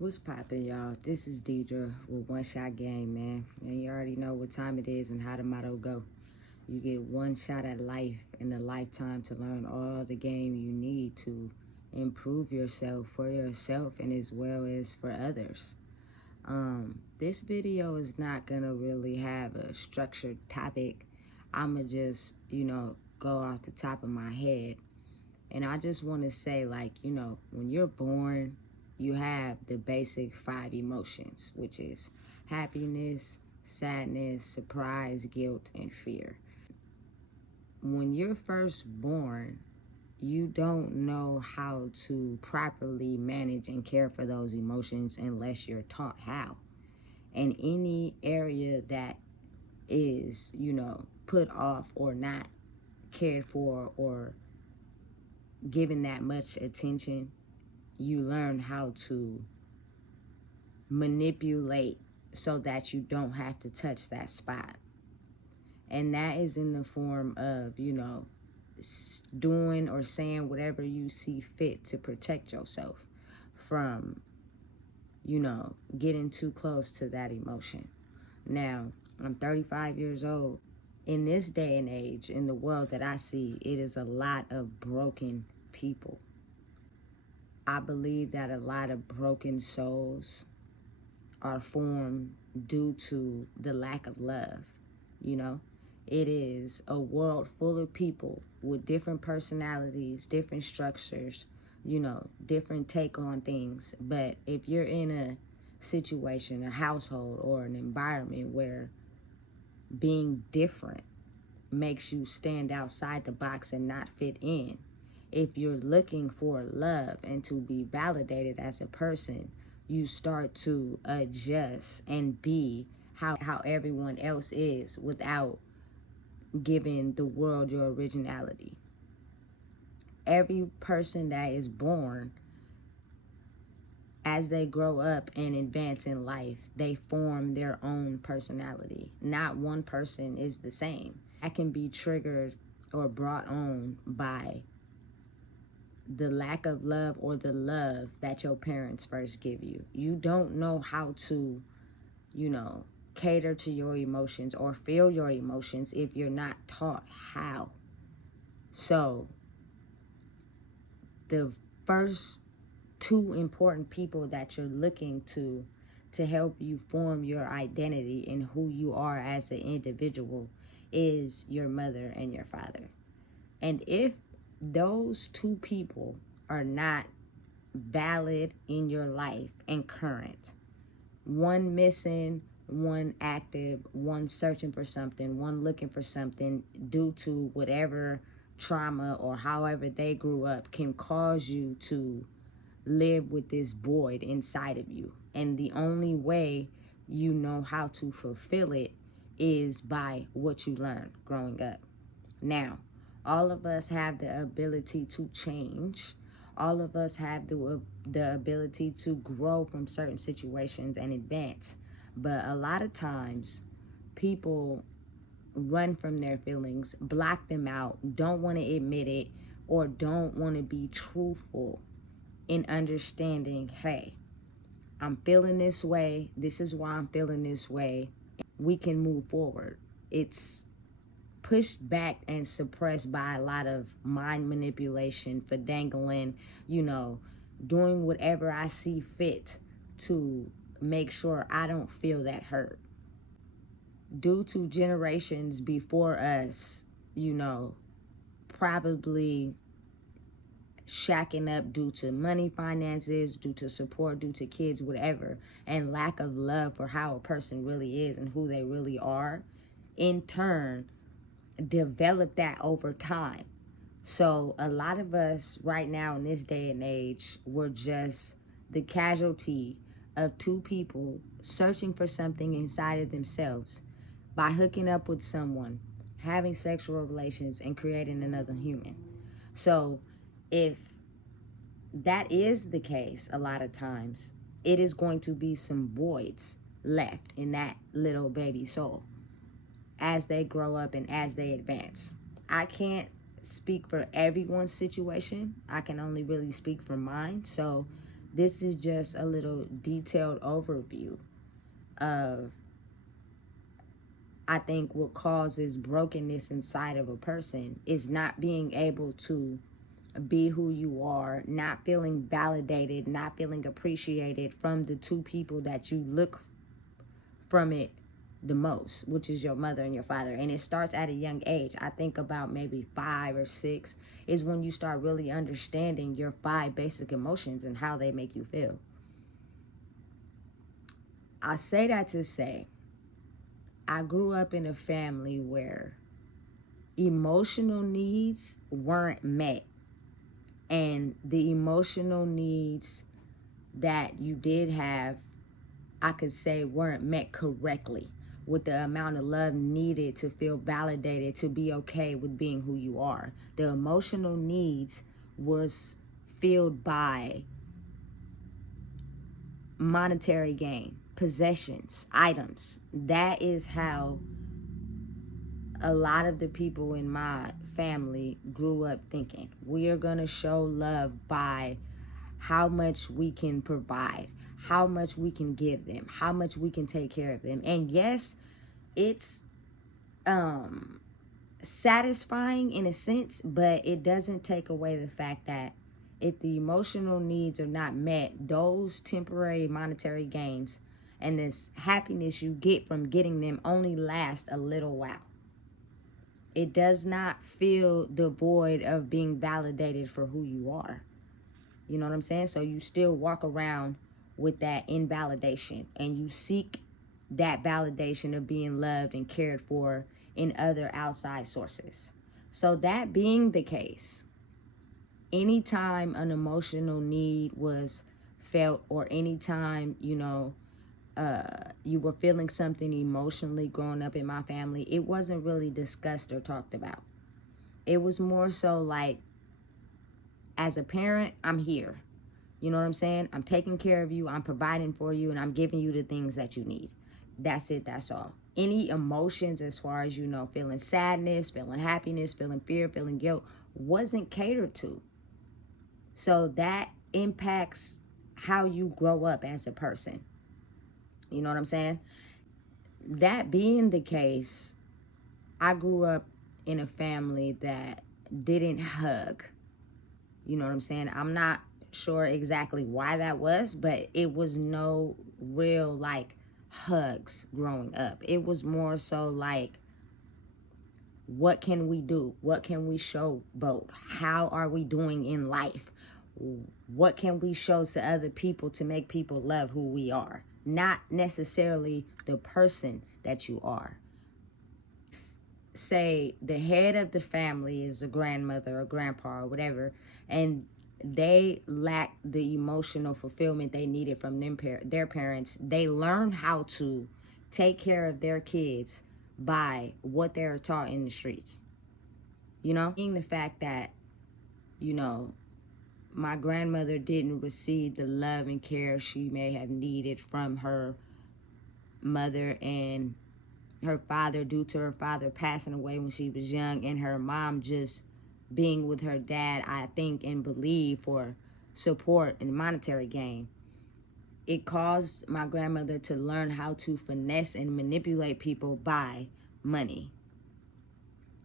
What's poppin', y'all? This is Deidre with One Shot Game, man. And you already know what time it is and how the motto go. You get one shot at life in a lifetime to learn all the game you need to improve yourself for yourself and as well as for others. This video is not gonna really have a structured topic. I'ma just, go off the top of my head. And I just want to say, when you're born, you have the basic 5 emotions, which is happiness, sadness, surprise, guilt, and fear. When you're first born, you don't know how to properly manage and care for those emotions unless you're taught how. And any area that is, put off or not cared for or given that much attention, you learn how to manipulate so that you don't have to touch that spot. And that is in the form of, doing or saying whatever you see fit to protect yourself from, getting too close to that emotion. Now, I'm 35 years old. In this day and age, in the world that I see, it is a lot of broken people. I believe that a lot of broken souls are formed due to the lack of love. It is a world full of people with different personalities, different structures, different take on things. But if you're in a situation, a household, or an environment where being different makes you stand outside the box and not fit in, if you're looking for love and to be validated as a person, you start to adjust and be how everyone else is without giving the world your originality. Every person that is born, as they grow up and advance in life, they form their own personality. Not one person is the same. That can be triggered or brought on by the lack of love or the love that your parents first give you. You don't know how to, cater to your emotions or feel your emotions if you're not taught how. So, the first 2 important people that you're looking to help you form your identity and who you are as an individual is your mother and your father. And if those 2 people are not valid in your life and current, one missing, one active, one searching for something, one looking for something due to whatever trauma or however they grew up, can cause you to live with this void inside of you. And the only way you know how to fulfill it is by what you learned growing up. Now, all of us have the ability to change. All of us have the ability to grow from certain situations and advance. But a lot of times, people run from their feelings, block them out, don't want to admit it, or don't want to be truthful in understanding, hey, I'm feeling this way. This is why I'm feeling this way. We can move forward. It's pushed back and suppressed by a lot of mind manipulation, for dangling, doing whatever I see fit to make sure I don't feel that hurt. Due to generations before us, probably shacking up due to money, finances, due to support, due to kids, whatever, and lack of love for how a person really is and who they really are, in turn, develop that over time. So a lot of us right now in this day and age, we're just the casualty of 2 people searching for something inside of themselves by hooking up with someone, having sexual relations, and creating another human. So if that is the case, a lot of times, it is going to be some voids left in that little baby soul as they grow up and as they advance. I can't speak for everyone's situation. I can only really speak for mine. So This is just a little detailed overview of, I think, what causes brokenness inside of a person is not being able to be who you are, not feeling validated, not feeling appreciated from the two people that you look from it the most, which is your mother and your father. And it starts at a young age. I think about maybe 5 or 6 is when you start really understanding your 5 basic emotions and how they make you feel. I say that to say, I grew up in a family where emotional needs weren't met. And the emotional needs that you did have, I could say, weren't met correctly with the amount of love needed to feel validated, to be okay with being who you are. The emotional needs was filled by monetary gain, possessions, items. That is how a lot of the people in my family grew up thinking. We are going to show love by how much we can provide, how much we can give them, how much we can take care of them. And yes, it's satisfying in a sense, but it doesn't take away the fact that if the emotional needs are not met, those temporary monetary gains and this happiness you get from getting them only last a little while. It does not feel devoid of being validated for who you are. You know what I'm saying? So you still walk around with that invalidation, and you seek that validation of being loved and cared for in other outside sources. So that being the case, anytime an emotional need was felt, or anytime, you were feeling something emotionally growing up in my family, it wasn't really discussed or talked about. It was more so like, as a parent, I'm here. You know what I'm saying? I'm taking care of you, I'm providing for you, and I'm giving you the things that you need. That's it, that's all. Any emotions as far as, feeling sadness, feeling happiness, feeling fear, feeling guilt, wasn't catered to. So that impacts how you grow up as a person. You know what I'm saying? That being the case, I grew up in a family that didn't hug. You know what I'm saying? I'm not sure exactly why that was, but it was no real like hugs growing up. It was more so like, what can we do? What can we show both? How are we doing in life? What can we show to other people to make people love who we are? Not necessarily the person that you are. Say the head of the family is a grandmother or grandpa or whatever, and they lack the emotional fulfillment they needed from their parents. They learn how to take care of their kids by what they're taught in the streets. Being the fact that, my grandmother didn't receive the love and care she may have needed from her mother and her father, due to her father passing away when she was young, and her mom just being with her dad, I think and believe, for support and monetary gain. It caused my grandmother to learn how to finesse and manipulate people by money,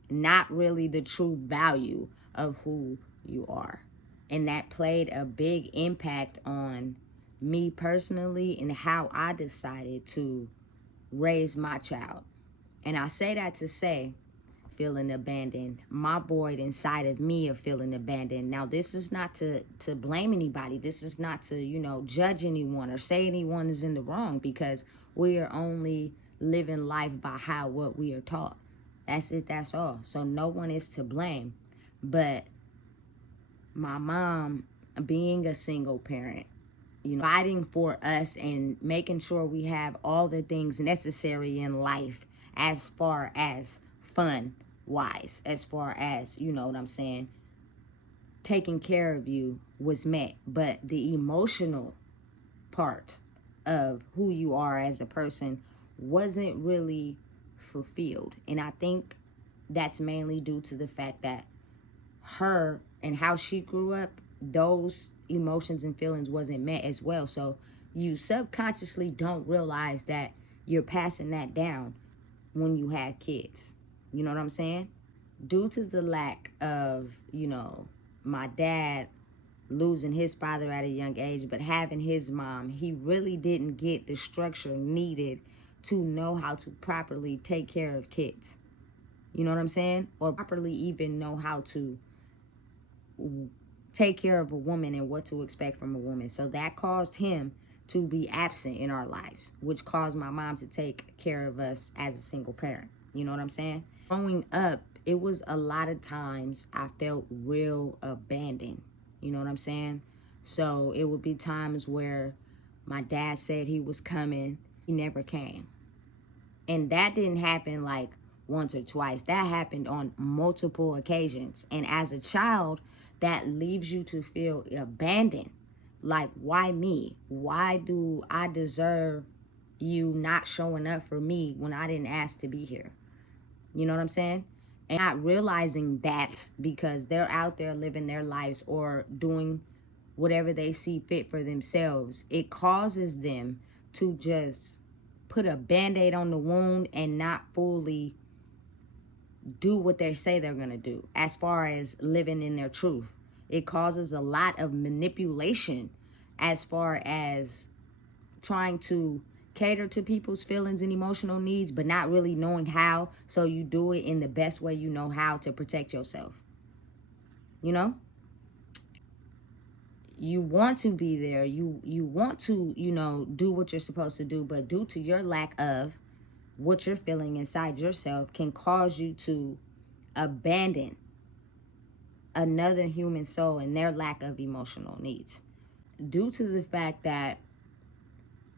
not really the true value of who you are. And that played a big impact on me personally and how I decided to raise my child. And I say that to say, feeling abandoned, my void inside of me of feeling abandoned. Now, this is not to blame anybody. This is not to, judge anyone or say anyone is in the wrong, because we are only living life by what we are taught. That's it, that's all. So no one is to blame. But my mom, being a single parent, fighting for us and making sure we have all the things necessary in life as far as fun wise, as far as, you know what I'm saying, taking care of you was met. But the emotional part of who you are as a person wasn't really fulfilled. And I think that's mainly due to the fact that her and how she grew up those emotions and feelings wasn't met as well. So you subconsciously don't realize that you're passing that down when you have kids. You know what I'm saying? Due to the lack of, my dad losing his father at a young age, but having his mom, he really didn't get the structure needed to know how to properly take care of kids. You know what I'm saying? Or properly even know how to take care of a woman and what to expect from a woman. So that caused him to be absent in our lives, which caused my mom to take care of us as a single parent. You know what I'm saying? Growing up, it was a lot of times I felt real abandoned. You know what I'm saying? So it would be times where my dad said he was coming, he never came. And that didn't happen like once or twice. That happened on multiple occasions. And as a child, that leaves you to feel abandoned. Like, why me? Why do I deserve you not showing up for me when I didn't ask to be here? You know what I'm saying? And not realizing that because they're out there living their lives or doing whatever they see fit for themselves, it causes them to just put a band-aid on the wound and not fully do what they say they're going to do as far as living in their truth. It causes a lot of manipulation as far as trying to cater to people's feelings and emotional needs, but not really knowing how. So you do it in the best way you know how to protect yourself. You know? You want to be there. You want to, do what you're supposed to do, but due to your lack of what you're feeling inside yourself can cause you to abandon another human soul and their lack of emotional needs. Due to the fact that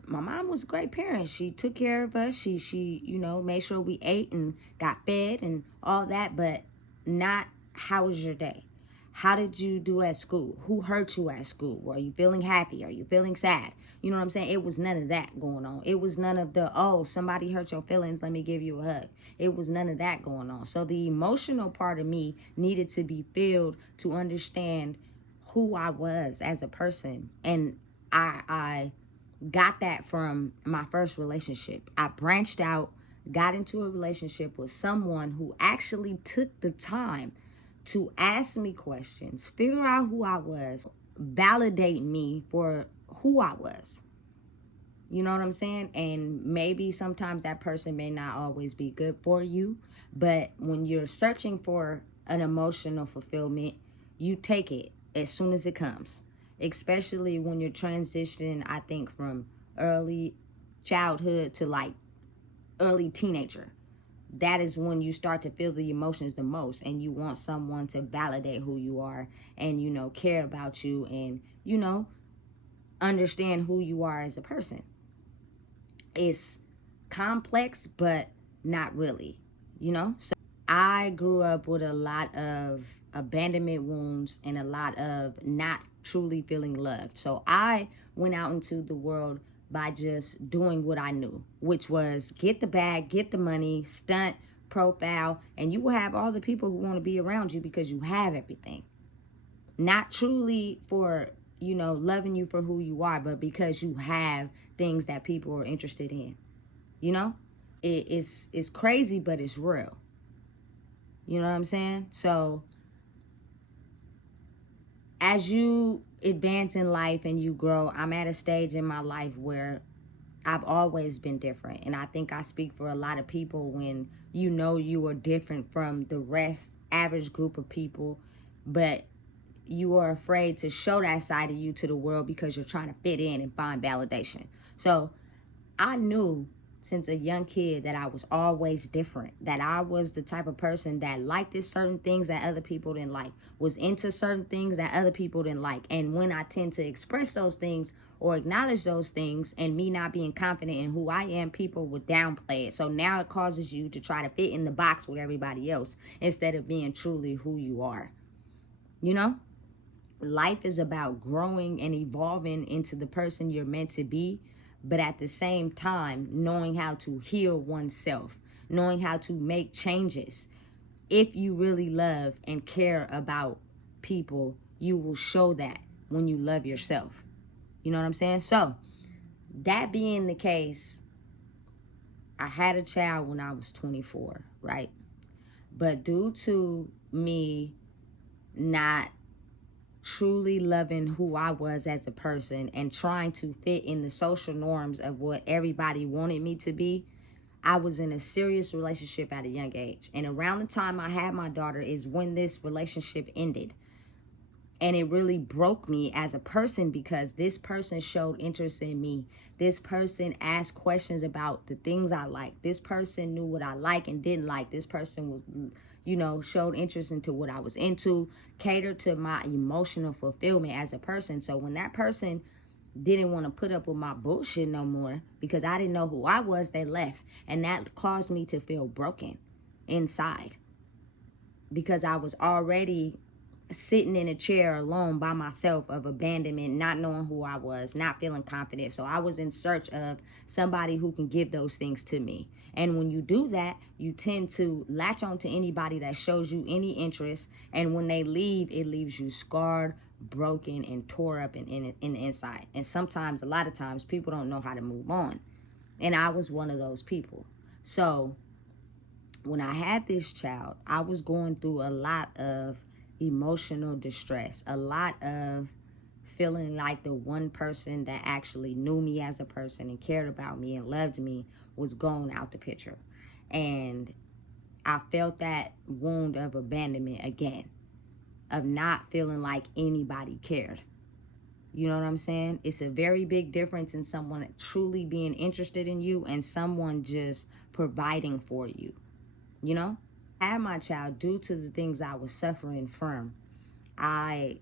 my mom was a great parent. She took care of us. She made sure we ate and got fed and all that, but not how was your day? How did you do at school? Who hurt you at school? Are you feeling happy? Are you feeling sad? You know what I'm saying? It was none of that going on. It was none of the, oh, somebody hurt your feelings, let me give you a hug. It was none of that going on. So the emotional part of me needed to be filled to understand who I was as a person. And I got that from my first relationship. I branched out, got into a relationship with someone who actually took the time to ask me questions, figure out who I was, validate me for who I was. You know what I'm saying? And maybe sometimes that person may not always be good for you, but when you're searching for an emotional fulfillment, you take it as soon as it comes, especially when you're transitioning, I think, from early childhood to like early teenager. That is when you start to feel the emotions the most, and you want someone to validate who you are and, care about you and, understand who you are as a person. It's complex, but not really, So I grew up with a lot of abandonment wounds and a lot of not truly feeling loved. So I went out into the world by just doing what I knew, which was get the bag, get the money, stunt, profile, and you will have all the people who want to be around you because you have everything. Not truly for, loving you for who you are, but because you have things that people are interested in. It's crazy, but it's real. You know what I'm saying? So as you advance in life and you grow, I'm at a stage in my life where I've always been different. And I think I speak for a lot of people when you are different from the rest, average group of people, but you are afraid to show that side of you to the world because you're trying to fit in and find validation. So I knew since a young kid that I was always different, that I was the type of person that liked certain things that other people didn't like, was into certain things that other people didn't like. And when I tend to express those things or acknowledge those things and me not being confident in who I am, people would downplay it. So now it causes you to try to fit in the box with everybody else instead of being truly who you are. Life is about growing and evolving into the person you're meant to be, but at the same time, knowing how to heal oneself, knowing how to make changes. If you really love and care about people, you will show that when you love yourself. You know what I'm saying? So, that being the case, I had a child when I was 24, right? But due to me not truly loving who I was as a person and trying to fit in the social norms of what everybody wanted me to be, I was in a serious relationship at a young age. And around the time I had my daughter is when this relationship ended. And it really broke me as a person because this person showed interest in me. This person asked questions about the things I like. This person knew what I like and didn't like. This person was, showed interest into what I was into, catered to my emotional fulfillment as a person. So when that person didn't want to put up with my bullshit no more because I didn't know who I was, they left. And that caused me to feel broken inside because I was already sitting in a chair alone by myself of abandonment, not knowing who I was, not feeling confident. So I was in search of somebody who can give those things to me. And when you do that, you tend to latch on to anybody that shows you any interest. And when they leave, it leaves you scarred, broken, and tore up in the inside. And sometimes, a lot of times, people don't know how to move on. And I was one of those people. So when I had this child, I was going through a lot of emotional distress, a lot of feeling like the one person that actually knew me as a person and cared about me and loved me was gone out the picture. And I felt that wound of abandonment again, of not feeling like anybody cared. You know what I'm saying? It's a very big difference in someone truly being interested in you and someone just providing for you. You know, I had my child due to the things I was suffering from. I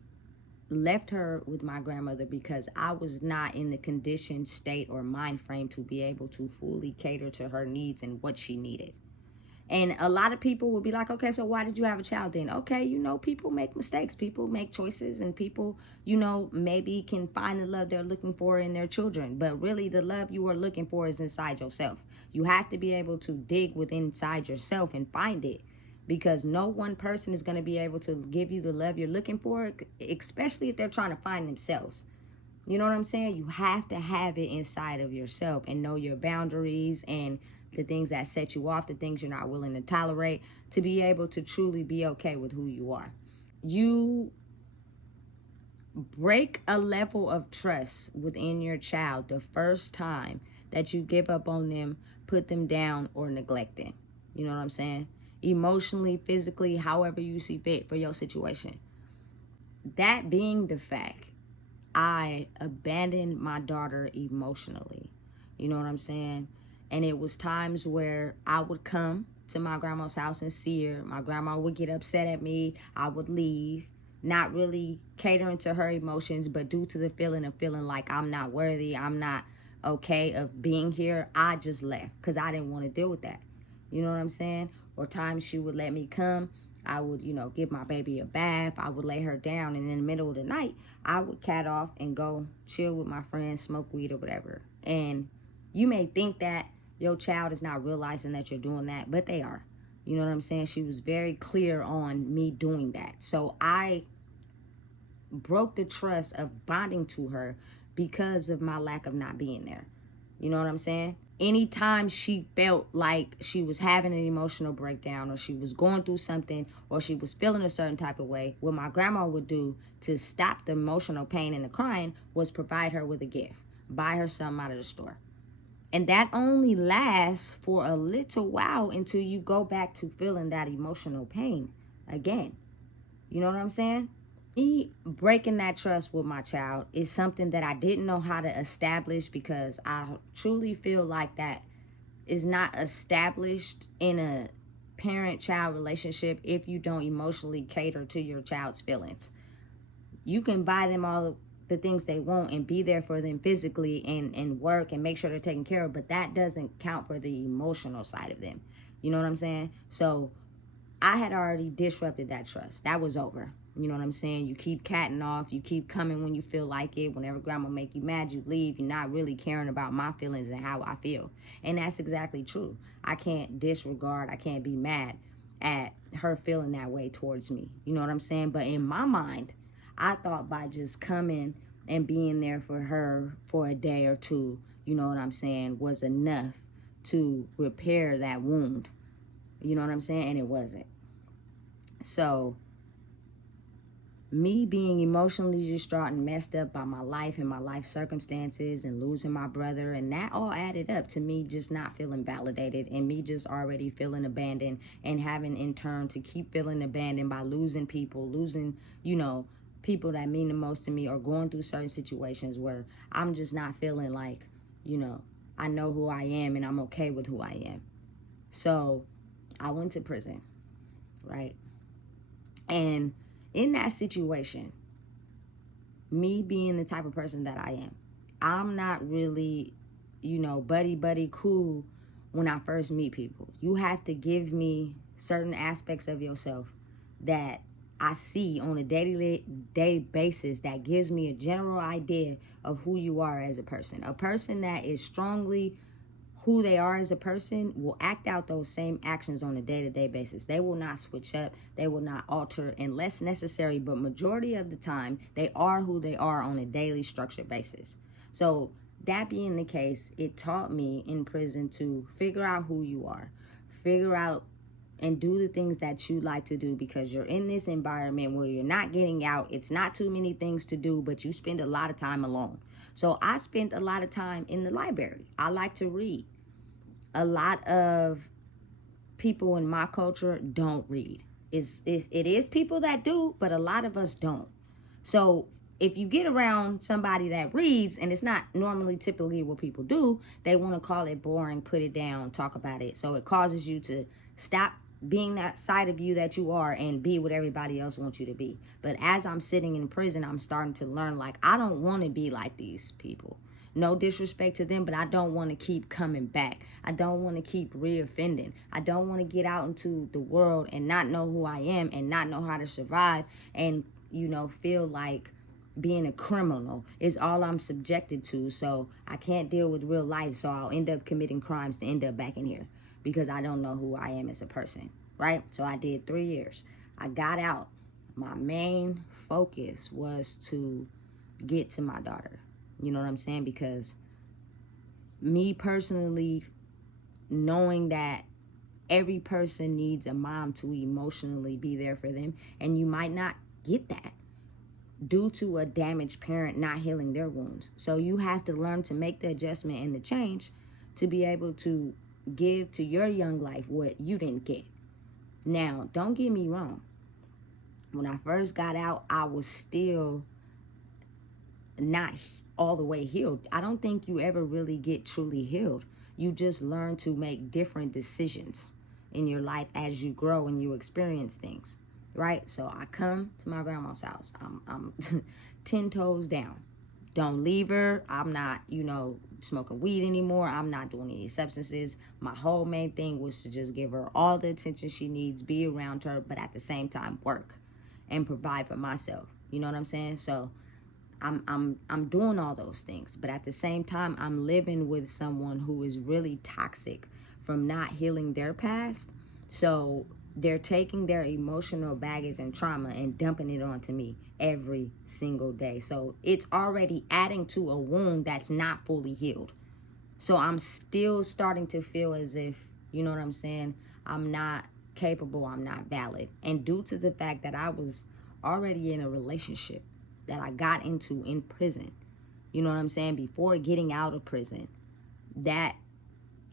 left her with my grandmother because I was not in the conditioned state or mind frame to be able to fully cater to her needs and what she needed. And a lot of people would be like, okay, so why did you have a child then? Okay, people make mistakes. People make choices and people, maybe can find the love they're looking for in their children. But really, the love you are looking for is inside yourself. You have to be able to dig within inside yourself and find it because no one person is going to be able to give you the love you're looking for, especially if they're trying to find themselves. You know what I'm saying? You have to have it inside of yourself and know your boundaries and the things that set you off, the things you're not willing to tolerate, to be able to truly be okay with who you are. You break a level of trust within your child the first time that you give up on them, put them down, or neglect them. You know what I'm saying? Emotionally, physically, however you see fit for your situation. That being the fact, I abandoned my daughter emotionally. You know what I'm saying? And it was times where I would come to my grandma's house and see her. My grandma would get upset at me. I would leave, not really catering to her emotions, but due to the feeling of feeling like I'm not worthy, I'm not okay of being here, I just left because I didn't want to deal with that. You know what I'm saying? Or times she would let me come. I would, give my baby a bath. I would lay her down. And in the middle of the night, I would cat off and go chill with my friends, smoke weed or whatever. And you may think that your child is not realizing that you're doing that, but they are. You know what I'm saying? She was very clear on me doing that. So I broke the trust of bonding to her because of my lack of not being there. You know what I'm saying? Anytime she felt like she was having an emotional breakdown or she was going through something or she was feeling a certain type of way, what my grandma would do to stop the emotional pain and the crying was provide her with a gift, buy her something out of the store. And that only lasts for a little while until you go back to feeling that emotional pain again. You know what I'm saying? Me breaking that trust with my child is something that I didn't know how to establish because I truly feel like that is not established in a parent-child relationship if you don't emotionally cater to your child's feelings. You can buy them all the things they want and be there for them physically and work and make sure they're taken care of, but that doesn't count for the emotional side of them. You know what I'm saying? So I had already disrupted that trust. That was over. You know what I'm saying? You keep catting off. You keep coming when you feel like it. Whenever grandma make you mad, you leave. You're not really caring about my feelings and how I feel. And that's exactly true. I can't disregard. I can't be mad at her feeling that way towards me. You know what I'm saying? But in my mind, I thought by just coming and being there for her for a day or two, you know what I'm saying, was enough to repair that wound. You know what I'm saying? And it wasn't. So me being emotionally distraught and messed up by my life and my life circumstances and losing my brother, and that all added up to me just not feeling validated, and me just already feeling abandoned, and having in turn to keep feeling abandoned by losing people, losing, you know, people that mean the most to me, or going through certain situations where I'm just not feeling like, you know, I know who I am and I'm okay with who I am. So I went to prison, right? And in that situation, me being the type of person that I am, I'm not really, you know, buddy cool when I first meet people. You have to give me certain aspects of yourself that I see on a day basis that gives me a general idea of who you are as a person. A person that is strongly who they are as a person will act out those same actions on a day-to-day basis. They will not switch up. They will not alter unless necessary, but majority of the time, they are who they are on a daily structured basis. So that being the case, it taught me in prison to figure out who you are, figure out and do the things that you like to do, because you're in this environment where you're not getting out. It's not too many things to do, but you spend a lot of time alone. So I spent a lot of time in the library. I like to read. A lot of people in my culture don't read. It is people that do, but a lot of us don't. So if you get around somebody that reads, and it's not normally typically what people do, they want to call it boring, put it down, talk about it. So it causes you to stop being that side of you that you are and be what everybody else wants you to be. But as I'm sitting in prison, I'm starting to learn, like, I don't want to be like these people. No disrespect to them, but I don't want to keep coming back. I don't want to keep reoffending. I don't want to get out into the world and not know who I am and not know how to survive, and, you know, feel like being a criminal is all I'm subjected to. So I can't deal with real life, so I'll end up committing crimes to end up back in here because I don't know who I am as a person, right? So I did 3 years. I got out. My main focus was to get to my daughter. You know what I'm saying? Because me personally, knowing that every person needs a mom to emotionally be there for them, and you might not get that due to a damaged parent not healing their wounds. So you have to learn to make the adjustment and the change to be able to give to your young life what you didn't get. Now, don't get me wrong. When I first got out, I was still not all the way healed. I don't think you ever really get truly healed. You just learn to make different decisions in your life as you grow and you experience things, right? So I come to my grandma's house. I'm 10 toes down. Don't leave her. I'm not, you know, smoking weed anymore. I'm not doing any substances. My whole main thing was to just give her all the attention she needs, be around her, but at the same time work and provide for myself. You know what I'm saying? So I'm doing all those things, but at the same time, I'm living with someone who is really toxic from not healing their past. So they're taking their emotional baggage and trauma and dumping it onto me every single day. So it's already adding to a wound that's not fully healed. So I'm still starting to feel as if, you know what I'm saying, I'm not capable, I'm not valid. And due to the fact that I was already in a relationship that I got into in prison, you know what I'm saying, before getting out of prison, that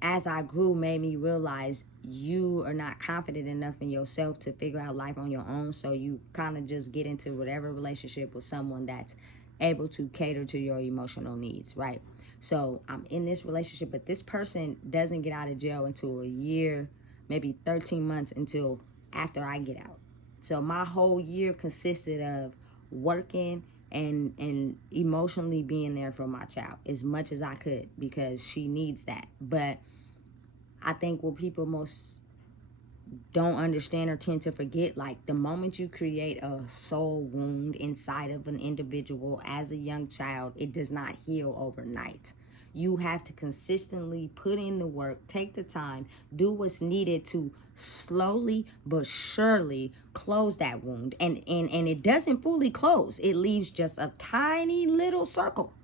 as I grew made me realize you are not confident enough in yourself to figure out life on your own. So you kind of just get into whatever relationship with someone that's able to cater to your emotional needs, right? So I'm in this relationship, but this person doesn't get out of jail until a year, maybe 13 months until after I get out. So my whole year consisted of working and emotionally being there for my child as much as I could, because she needs that. But I think what people most don't understand or tend to forget, like, the moment you create a soul wound inside of an individual as a young child, it does not heal overnight. You have to consistently put in the work, take the time, do what's needed to slowly but surely close that wound. And it doesn't fully close. It leaves just a tiny little circle.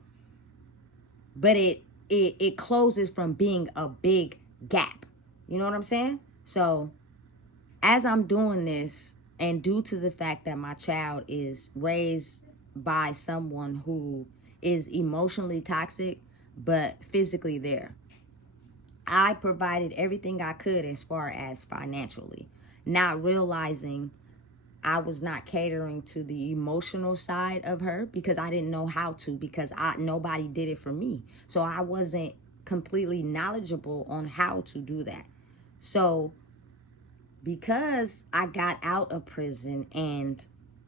But it closes from being a big gap. You know what I'm saying? So as I'm doing this, and due to the fact that my child is raised by someone who is emotionally toxic but physically there, I provided everything I could as far as financially, not realizing I was not catering to the emotional side of her because I didn't know how to, because nobody did it for me. So I wasn't completely knowledgeable on how to do that. So because I got out of prison and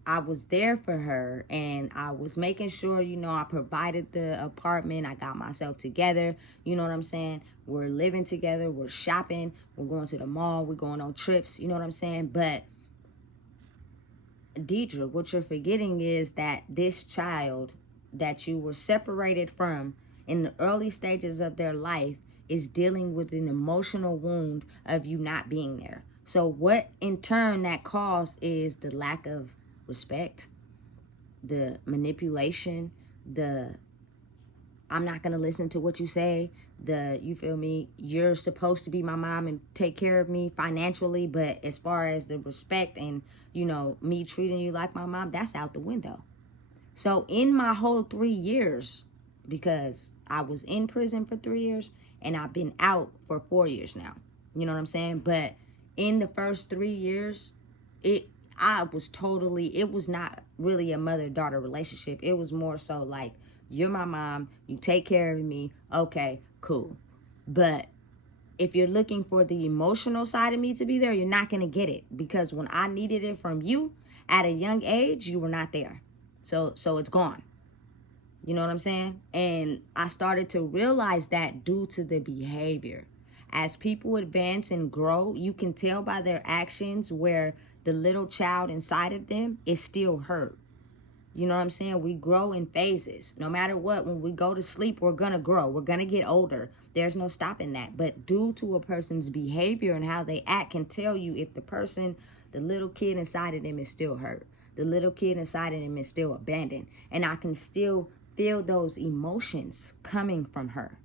I was there for her and I was making sure, I provided the apartment, I got myself together, you know what I'm saying? We're living together, we're shopping, we're going to the mall, we're going on trips, you know what I'm saying? But Deidre, what you're forgetting is that this child that you were separated from in the early stages of their life is dealing with an emotional wound of you not being there. So what in turn that caused is the lack of respect, the manipulation, the I'm not going to listen to what you say, you feel me, you're supposed to be my mom and take care of me financially, but as far as the respect and, me treating you like my mom, that's out the window. So in my whole 3 years, because I was in prison for 3 years and I've been out for 4 years now, you know what I'm saying? But in the first 3 years, it was not really a mother-daughter relationship. It was more so like, you're my mom, you take care of me, okay, cool. But if you're looking for the emotional side of me to be there, you're not going to get it, because when I needed it from you at a young age, you were not there. So it's gone. You know what I'm saying? And I started to realize that due to the behavior. As people advance and grow, you can tell by their actions where the little child inside of them is still hurt. You know what I'm saying? We grow in phases. No matter what, when we go to sleep, we're going to grow. We're going to get older. There's no stopping that. But due to a person's behavior and how they act can tell you if the little kid inside of them is still hurt. The little kid inside of them is still abandoned. And I can still feel those emotions coming from her.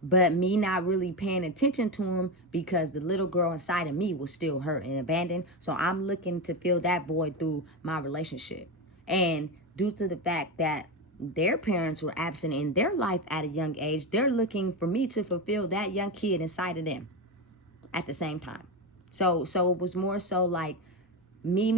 But me not really paying attention to him because the little girl inside of me was still hurt and abandoned. So I'm looking to fill that void through my relationship. And due to the fact that their parents were absent in their life at a young age, they're looking for me to fulfill that young kid inside of them at the same time. So it was more so like me,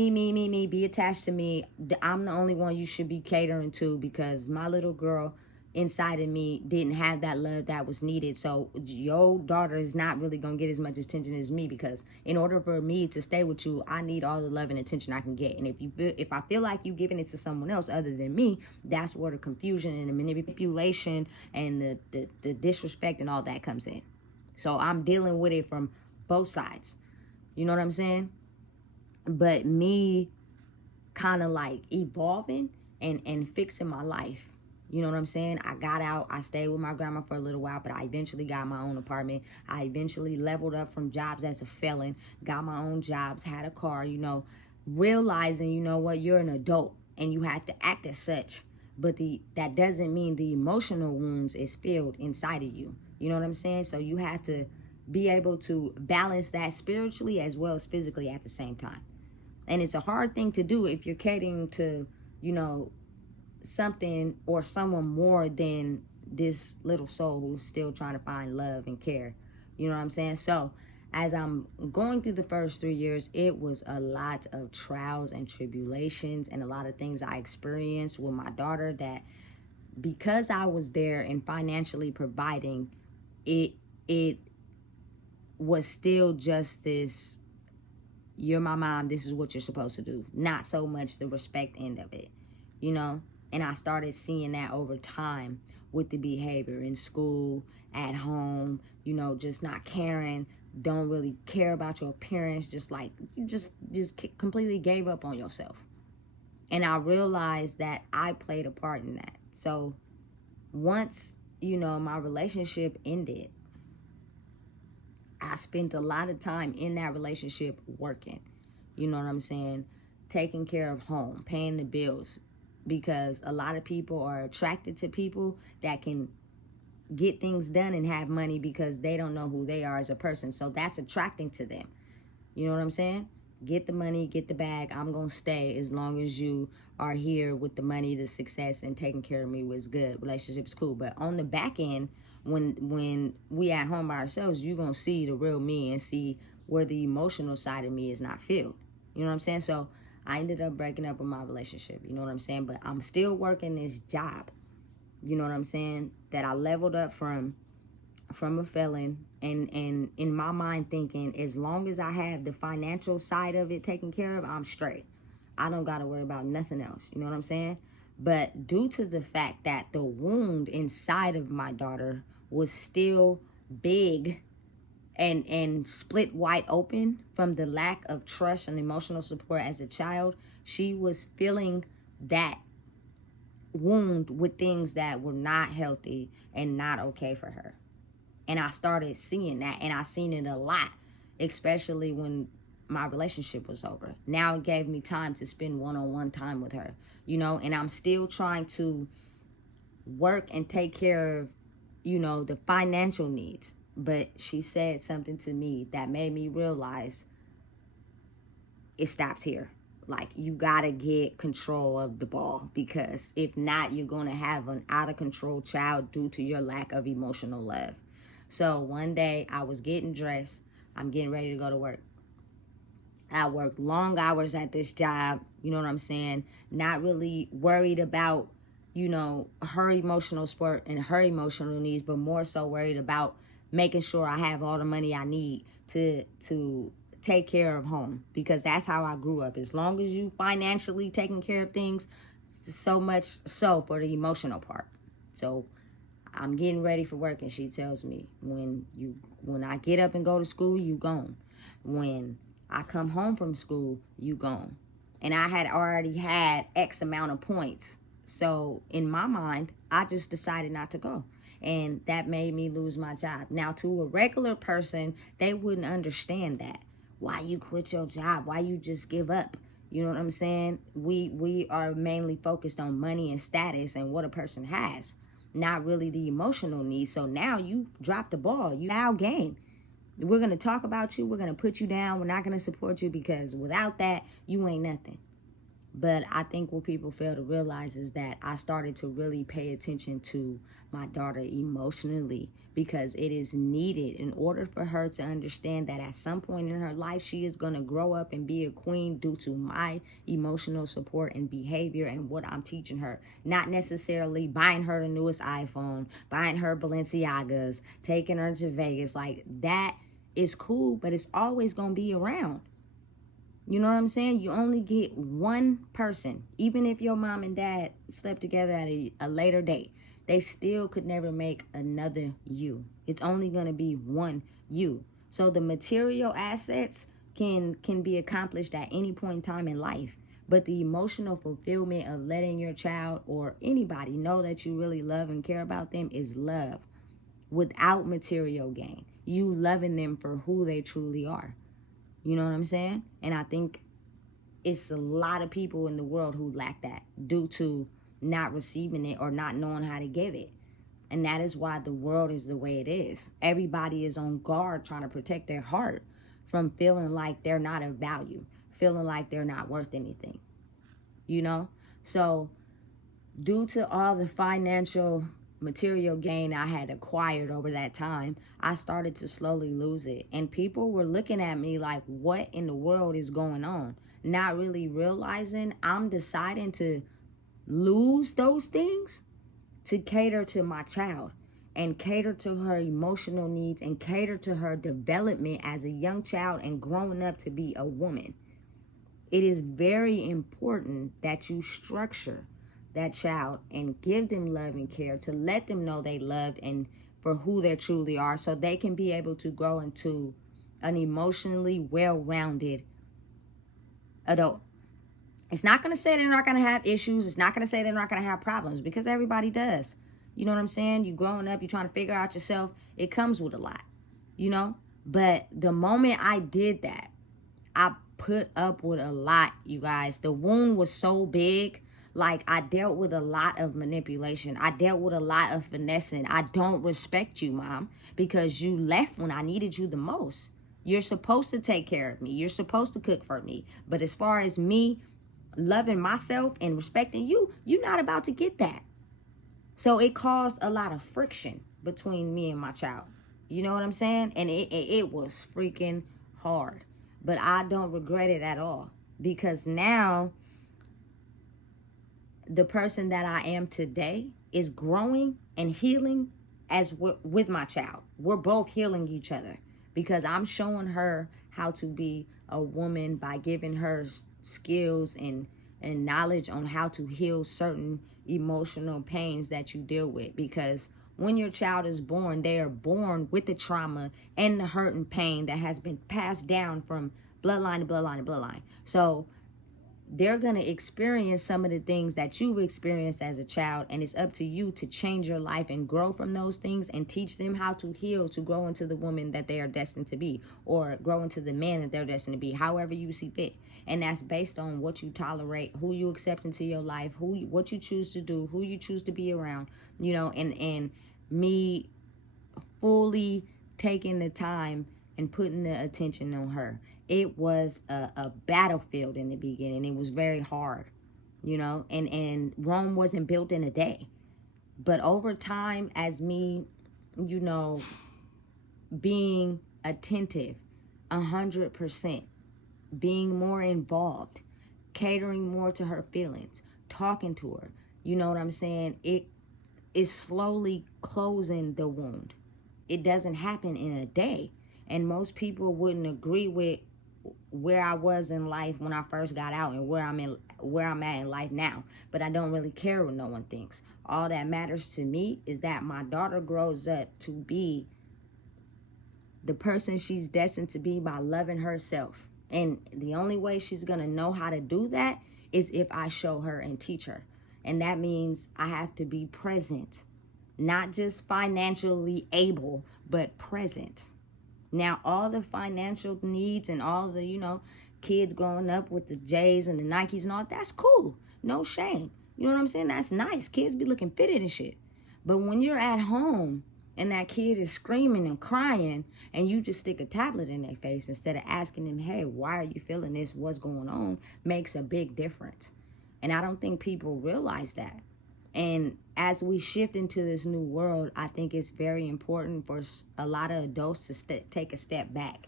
be attached to me. I'm the only one you should be catering to because my little girl inside of me didn't have that love that was needed. So your daughter is not really going to get as much attention as me, because in order for me to stay with you, I need all the love and attention I can get. And if I feel like you giving it to someone else other than me, that's where the confusion and the manipulation and the disrespect and all that comes in. So I'm dealing with it from both sides. You know what I'm saying? But me kind of like evolving and fixing my life. You know what I'm saying? I got out. I stayed with my grandma for a little while, but I eventually got my own apartment. I eventually leveled up from jobs as a felon, got my own jobs, had a car, realizing, you're an adult and you have to act as such. But that doesn't mean the emotional wounds is filled inside of you. You know what I'm saying? So you have to be able to balance that spiritually as well as physically at the same time. And it's a hard thing to do if you're catering to, something or someone more than this little soul who's still trying to find love and care. You know what I'm saying? So as I'm going through the first 3 years, it was a lot of trials and tribulations and a lot of things I experienced with my daughter that, because I was there and financially providing, it was still just this, you're my mom, this is what you're supposed to do. Not so much the respect end of it, And I started seeing that over time with the behavior in school, at home, just not caring, don't really care about your appearance, just like you just completely gave up on yourself. And I realized that I played a part in that. So once my relationship ended, I spent a lot of time in that relationship working. You know what I'm saying? Taking care of home, paying the bills. Because a lot of people are attracted to people that can get things done and have money because they don't know who they are as a person. So that's attracting to them. You know what I'm saying? Get the money, get the bag. I'm going to stay as long as you are here with the money, the success, and taking care of me was good. Relationship's cool. But on the back end, when we at home by ourselves, you're going to see the real me and see where the emotional side of me is not filled. You know what I'm saying? So I ended up breaking up with my relationship. You know what I'm saying? But I'm still working this job. You know what I'm saying? That I leveled up from a felon, and in my mind thinking, as long as I have the financial side of it taken care of, I'm straight. I don't got to worry about nothing else. You know what I'm saying? But due to the fact that the wound inside of my daughter was still big and split wide open from the lack of trust and emotional support as a child, she was feeling that wound with things that were not healthy and not okay for her. And I started seeing that, and I seen it a lot, especially when my relationship was over. Now it gave me time to spend one-on-one time with her, and I'm still trying to work and take care of, the financial needs. But she said something to me that made me realize it stops here. Like, you gotta get control of the ball, because if not, you're gonna have an out-of-control child due to your lack of emotional love. So one day I was getting dressed. I'm getting ready to go to work. I worked long hours at this job. You know what I'm saying? Not really worried about, her emotional support and her emotional needs, but more so worried about making sure I have all the money I need to take care of home, because that's how I grew up. As long as you financially taking care of things, so much so for the emotional part. So I'm getting ready for work, and she tells me, when I get up and go to school, you gone. When I come home from school, you gone. And I had already had X amount of points. So in my mind, I just decided not to go. And that made me lose my job. Now, to a regular person, they wouldn't understand that. Why you quit your job? Why you just give up? You know what I'm saying? We are mainly focused on money and status and what a person has, not really the emotional needs. So now you drop the ball. You now game. We're going to talk about you. We're going to put you down. We're not going to support you, because without that, you ain't nothing. But I think what people fail to realize is that I started to really pay attention to my daughter emotionally, because it is needed in order for her to understand that at some point in her life, she is going to grow up and be a queen due to my emotional support and behavior and what I'm teaching her. Not necessarily buying her the newest iPhone, buying her Balenciagas, taking her to Vegas. Like, that is cool, but it's always going to be around. You know what I'm saying? You only get one person. Even if your mom and dad slept together at a later date, they still could never make another you. It's only going to be one you. So the material assets can be accomplished at any point in time in life. But the emotional fulfillment of letting your child or anybody know that you really love and care about them is love without material gain. You loving them for who they truly are. You know what I'm saying? And I think it's a lot of people in the world who lack that due to not receiving it or not knowing how to give it. And that is why the world is the way it is. Everybody is on guard trying to protect their heart from feeling like they're not of value, feeling like they're not worth anything. So due to all the financial material gain I had acquired over that time, I started to slowly lose it. And people were looking at me like, what in the world is going on? Not really realizing I'm deciding to lose those things to cater to my child and cater to her emotional needs and cater to her development as a young child and growing up to be a woman. It is very important that you structure that child and give them love and care, to let them know they loved and for who they truly are, so they can be able to grow into an emotionally well-rounded adult. It's not going to say they're not going to have issues. It's not going to say they're not going to have problems, because everybody does. You know what I'm saying? You growing up, you trying to figure out yourself. It comes with a lot, you know? But the moment I did that, I put up with a lot, you guys. The wound was so big. Like, I dealt with a lot of manipulation. I dealt with a lot of finessing. I don't respect you, Mom, because you left when I needed you the most. You're supposed to take care of me. You're supposed to cook for me. But as far as me loving myself and respecting you, you're not about to get that. So it caused a lot of friction between me and my child. You know what I'm saying? And it was freaking hard. But I don't regret it at all, because now the person that I am today is growing and healing as with my child. We're both healing each other, because I'm showing her how to be a woman by giving her skills and knowledge on how to heal certain emotional pains that you deal with. Because when your child is born, they are born with the trauma and the hurt and pain that has been passed down from bloodline to bloodline to bloodline. So they're going to experience some of the things that you've experienced as a child, and it's up to you to change your life and grow from those things and teach them how to heal, to grow into the woman that they are destined to be, or grow into the man that they're destined to be, however you see fit. And that's based on what you tolerate, who you accept into your life, what you choose to do, who you choose to be around, you know. And me fully taking the time and putting the attention on her. It was a battlefield in the beginning. It was very hard, you know, and Rome wasn't built in a day. But over time, as me, you know, being attentive, 100%, being more involved, catering more to her feelings, talking to her, you know what I'm saying? It is slowly closing the wound. It doesn't happen in a day. And most people wouldn't agree with where I was in life when I first got out and where I'm at in life now. But I don't really care what no one thinks. All that matters to me is that my daughter grows up to be the person she's destined to be by loving herself. And the only way she's going to know how to do that is if I show her and teach her. And that means I have to be present, not just financially able, but present. Now, all the financial needs and all the, you know, kids growing up with the J's and the Nikes and all, that's cool. No shame. You know what I'm saying? That's nice. Kids be looking fitted and shit. But when you're at home and that kid is screaming and crying and you just stick a tablet in their face instead of asking them, hey, why are you feeling this? What's going on? Makes a big difference. And I don't think people realize that. And as we shift into this new world, I think it's very important for a lot of adults to take a step back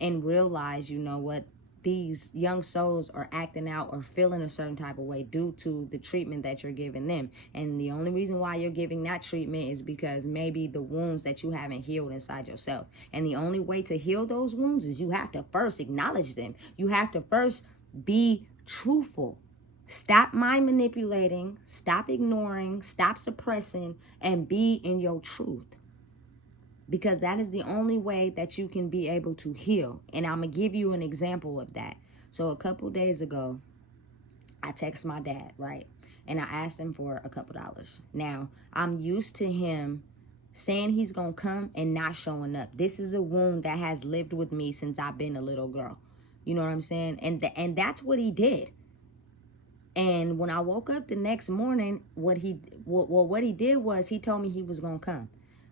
and realize, you know what, these young souls are acting out or feeling a certain type of way due to the treatment that you're giving them. And the only reason why you're giving that treatment is because maybe the wounds that you haven't healed inside yourself. And the only way to heal those wounds is you have to first acknowledge them. You have to first be truthful. Stop mind manipulating, stop ignoring, stop suppressing, and be in your truth. Because that is the only way that you can be able to heal. And I'm going to give you an example of that. So a couple days ago, I texted my dad, right? And I asked him for a couple dollars. Now, I'm used to him saying he's going to come and not showing up. This is a wound that has lived with me since I've been a little girl. You know what I'm saying? And that's what he did. And when I woke up the next morning, what he did was he told me he was going to come.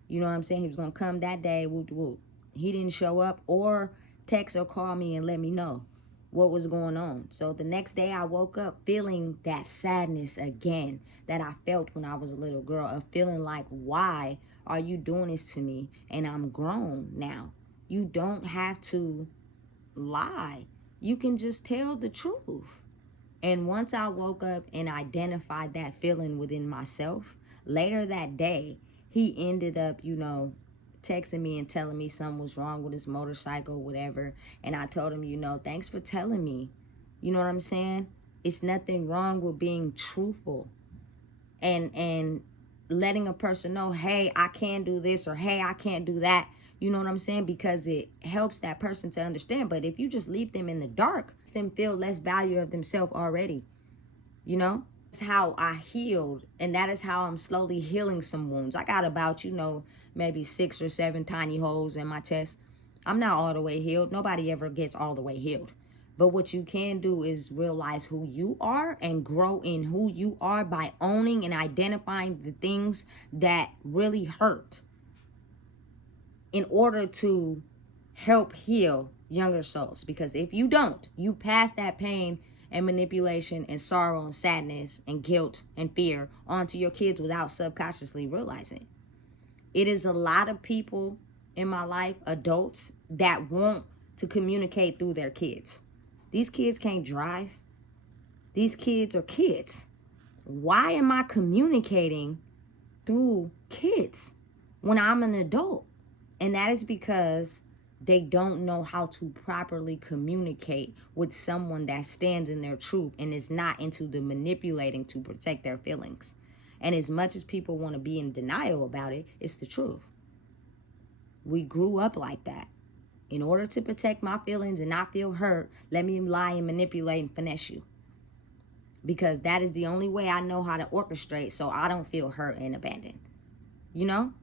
You know what I'm saying? He was going to come that day, whoop, whoop. He didn't show up or text or call me and let me know what was going on. So the next day I woke up feeling that sadness again that I felt when I was a little girl, of feeling like, why are you doing this to me? And I'm grown now. You don't have to lie. You can just tell the truth. And once I woke up and identified that feeling within myself, later that day, he ended up, you know, texting me and telling me something was wrong with his motorcycle, whatever. And I told him, you know, thanks for telling me. You know what I'm saying? It's nothing wrong with being truthful and letting a person know, hey, I can do this, or hey, I can't do that. You know what I'm saying? Because it helps that person to understand. But if you just leave them in the dark, them feel less value of themselves already, you know? how I healed, and that is how I'm slowly healing some wounds. I got about, maybe 6 or 7 tiny holes in my chest. I'm not all the way healed. Nobody ever gets all the way healed. But what you can do is realize who you are and grow in who you are by owning and identifying the things that really hurt in order to help heal younger souls. Because if you don't, you pass that pain and manipulation and sorrow and sadness and guilt and fear onto your kids without subconsciously realizing. It is a lot of people in my life, adults, that want to communicate through their kids. These kids can't drive. These kids are kids. Why am I communicating through kids when I'm an adult? And that is because they don't know how to properly communicate with someone that stands in their truth and is not into the manipulating to protect their feelings. And as much as people want to be in denial about it, it's the truth. We grew up like that. In order to protect my feelings and not feel hurt, let me lie and manipulate and finesse you. Because that is the only way I know how to orchestrate so I don't feel hurt and abandoned. And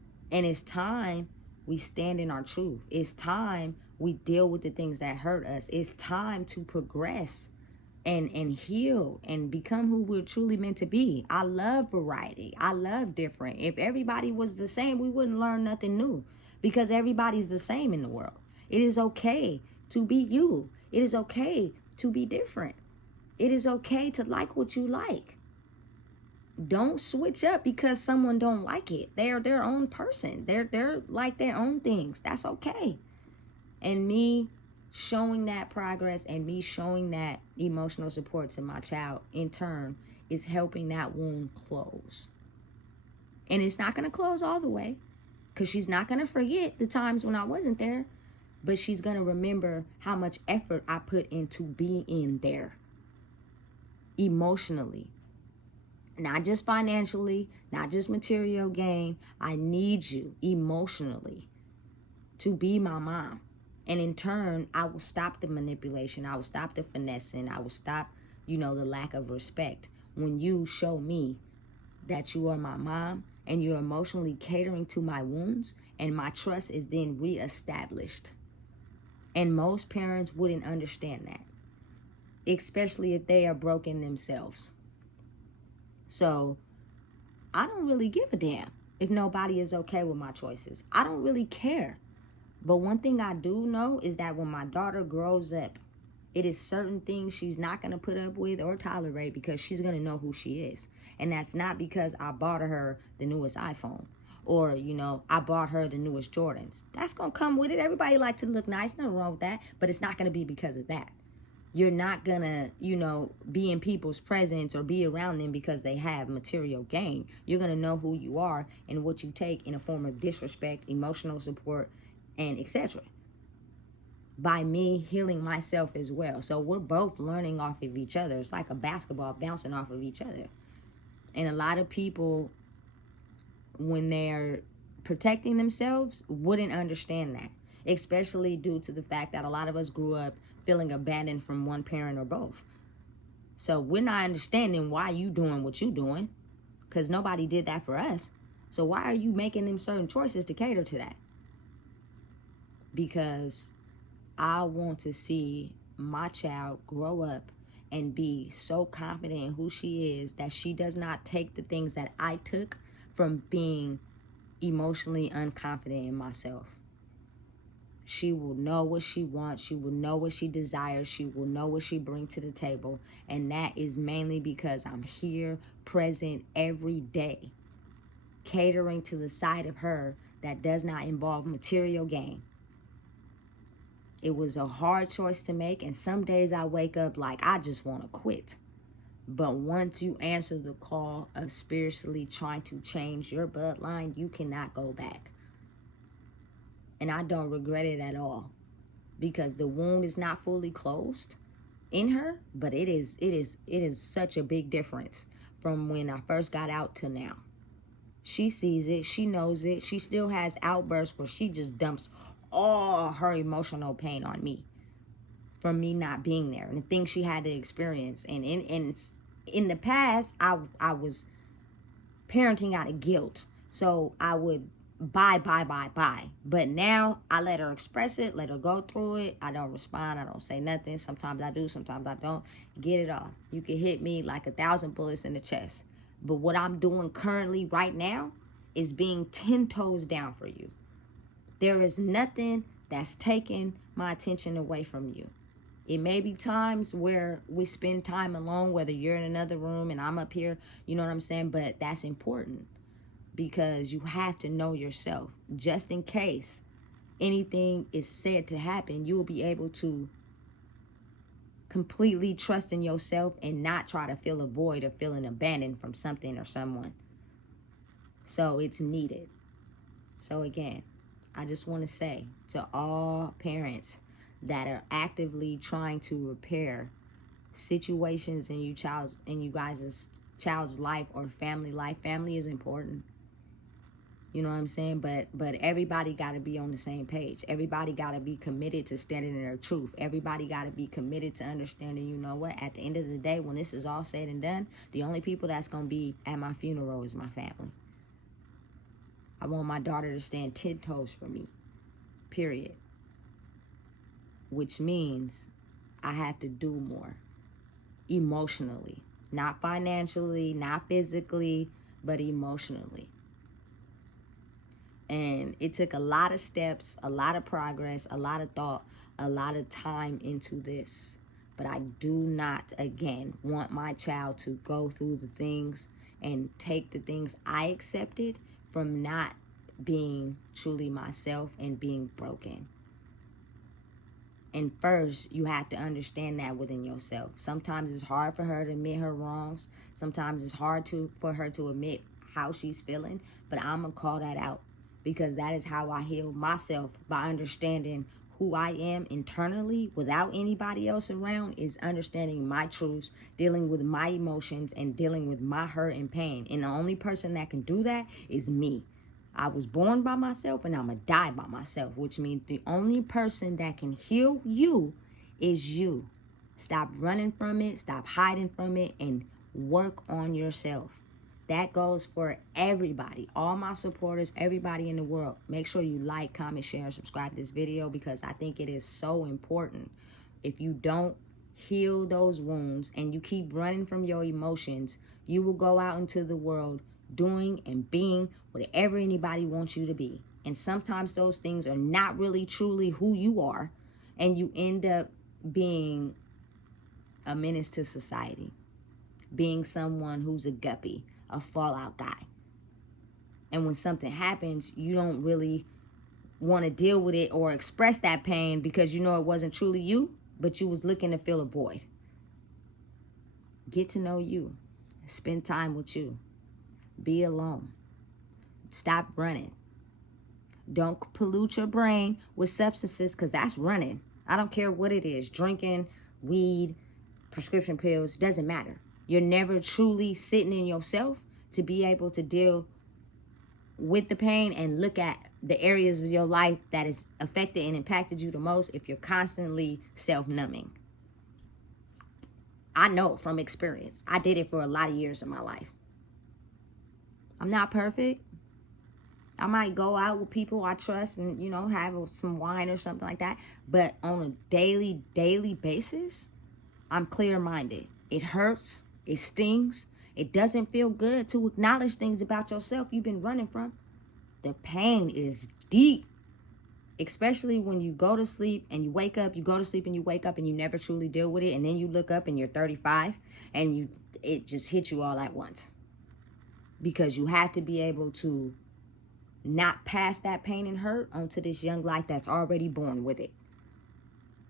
it's time we stand in our truth. It's time we deal with the things that hurt us. It's time to progress and heal and become who we're truly meant to be. I love variety. I love different. If everybody was the same, we wouldn't learn nothing new, because everybody's the same in the world. It is okay to be you. It is okay to be different. It is okay to like what you like. Don't switch up because someone don't like it. They're their own person. They're like their own things. That's okay. And me showing that progress and me showing that emotional support to my child in turn is helping that wound close. And it's not going to close all the way, because she's not going to forget the times when I wasn't there. But she's going to remember how much effort I put into being there emotionally. Not just financially, not just material gain. I need you emotionally to be my mom. And in turn, I will stop the manipulation. I will stop the finessing. I will stop, the lack of respect. When you show me that you are my mom and you're emotionally catering to my wounds, and my trust is then reestablished. And most parents wouldn't understand that, especially if they are broken themselves. So I don't really give a damn if nobody is okay with my choices. I don't really care. But one thing I do know is that when my daughter grows up, it is certain things she's not going to put up with or tolerate, because she's going to know who she is. And that's not because I bought her the newest iPhone or, I bought her the newest Jordans. That's going to come with it. Everybody likes to look nice. Nothing wrong with that. But it's not going to be because of that. You're not going to, be in people's presence or be around them because they have material gain. You're going to know who you are and what you take in a form of disrespect, emotional support, and etc. By me healing myself as well. So we're both learning off of each other. It's like a basketball bouncing off of each other. And a lot of people, when they're protecting themselves, wouldn't understand that. Especially due to the fact that a lot of us grew up feeling abandoned from one parent or both. So we're not understanding why you doing what you doing, because nobody did that for us. So why are you making them certain choices to cater to that? Because I want to see my child grow up and be so confident in who she is that she does not take the things that I took from being emotionally unconfident in myself. She will know what she wants. She will know what she desires. She will know what she brings to the table. And that is mainly because I'm here, present every day, catering to the side of her that does not involve material gain. It was a hard choice to make, and some days I wake up like I just want to quit. But once you answer the call of spiritually trying to change your bloodline, you cannot go back. And I don't regret it at all, because the wound is not fully closed in her, but it is such a big difference from when I first got out to now. She sees it, she knows it. She still has outbursts where she just dumps all her emotional pain on me from me not being there and the things she had to experience. And in the past, I was parenting out of guilt. So I would buy. But now I let her express it, let her go through it. I don't respond. I don't say nothing. Sometimes I do, sometimes I don't. Get it off. You can hit me like 1,000 bullets in the chest. But what I'm doing currently right now is being 10 toes down for you. There is nothing that's taking my attention away from you. It may be times where we spend time alone, whether you're in another room and I'm up here, you know what I'm saying? But that's important because you have to know yourself. Just in case anything is said to happen, you will be able to completely trust in yourself and not try to fill a void or feeling abandoned from something or someone. So it's needed. So again, I just want to say to all parents that are actively trying to repair situations in you guys' child's life or family life. Family is important. You know what I'm saying? But everybody got to be on the same page. Everybody got to be committed to standing in their truth. Everybody got to be committed to understanding, you know what, at the end of the day, when this is all said and done, the only people that's going to be at my funeral is my family. I want my daughter to stand 10 toes for me, period. Which means I have to do more emotionally, not financially, not physically, but emotionally. And it took a lot of steps, a lot of progress, a lot of thought, a lot of time into this. But I do not, again, want my child to go through the things and take the things I accepted from not being truly myself and being broken. And first, you have to understand that within yourself. Sometimes it's hard for her to admit her wrongs. Sometimes it's hard for her to admit how she's feeling. But I'm going to call that out because that is how I heal myself, by understanding who I am internally without anybody else around, is understanding my truths, dealing with my emotions, and dealing with my hurt and pain. And the only person that can do that is me. I was born by myself and I'm going to die by myself, which means the only person that can heal you is you. Stop running from it, stop hiding from it, and work on yourself. That goes for everybody, all my supporters, everybody in the world. Make sure you like, comment, share, and subscribe to this video because I think it is so important. If you don't heal those wounds and you keep running from your emotions, you will go out into the world doing and being whatever anybody wants you to be. And sometimes those things are not really truly who you are, and you end up being a menace to society, being someone who's a guppy, a fallout guy. And when something happens, you don't really want to deal with it or express that pain because you know it wasn't truly you, but you was looking to fill a void. Get to know you. Spend time with you. Be alone. Stop running. Don't pollute your brain with substances because that's running. I don't care what it is. Drinking, weed, prescription pills, doesn't matter. You're never truly sitting in yourself to be able to deal with the pain and look at the areas of your life that is affected and impacted you the most if you're constantly self-numbing. I know from experience. I did it for a lot of years of my life. I'm not perfect. I might go out with people I trust and, you know, have some wine or something like that. But on a daily basis, I'm clear-minded. It hurts. It stings. It doesn't feel good to acknowledge things about yourself you've been running from. The pain is deep. Especially when you go to sleep and you wake up, you go to sleep and you wake up and you never truly deal with it. And then you look up and you're 35 and it just hits you all at once. Because you have to be able to not pass that pain and hurt onto this young life that's already born with it.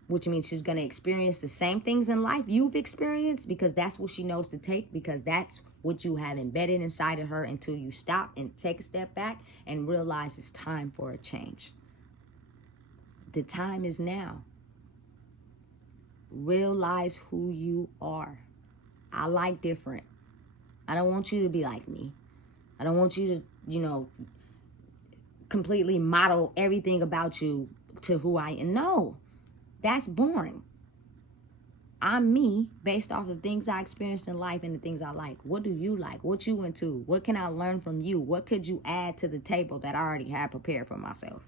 Which means she's going to experience the same things in life you've experienced because that's what she knows to take, because that's what you have embedded inside of her until you stop and take a step back and realize it's time for a change. The time is now. Realize who you are. I like different. I don't want you to be like me. I don't want you to, completely model everything about you to who I am. No, that's boring. I'm me based off of things I experienced in life and the things I like. What do you like? What you into? What can I learn from you? What could you add to the table that I already had prepared for myself?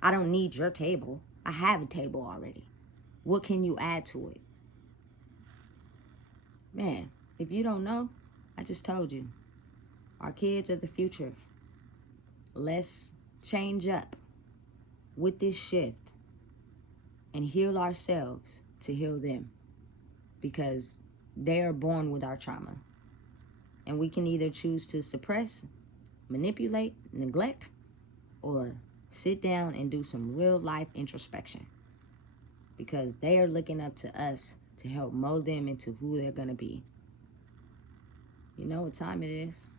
I don't need your table. I have a table already. What can you add to it? Man, if you don't know, I just told you. Our kids are the future. Let's change up with this shift and heal ourselves to heal them, because they are born with our trauma. And we can either choose to suppress, manipulate, neglect, or sit down and do some real life introspection, because they are looking up to us to help mold them into who they're going to be. You know what time it is?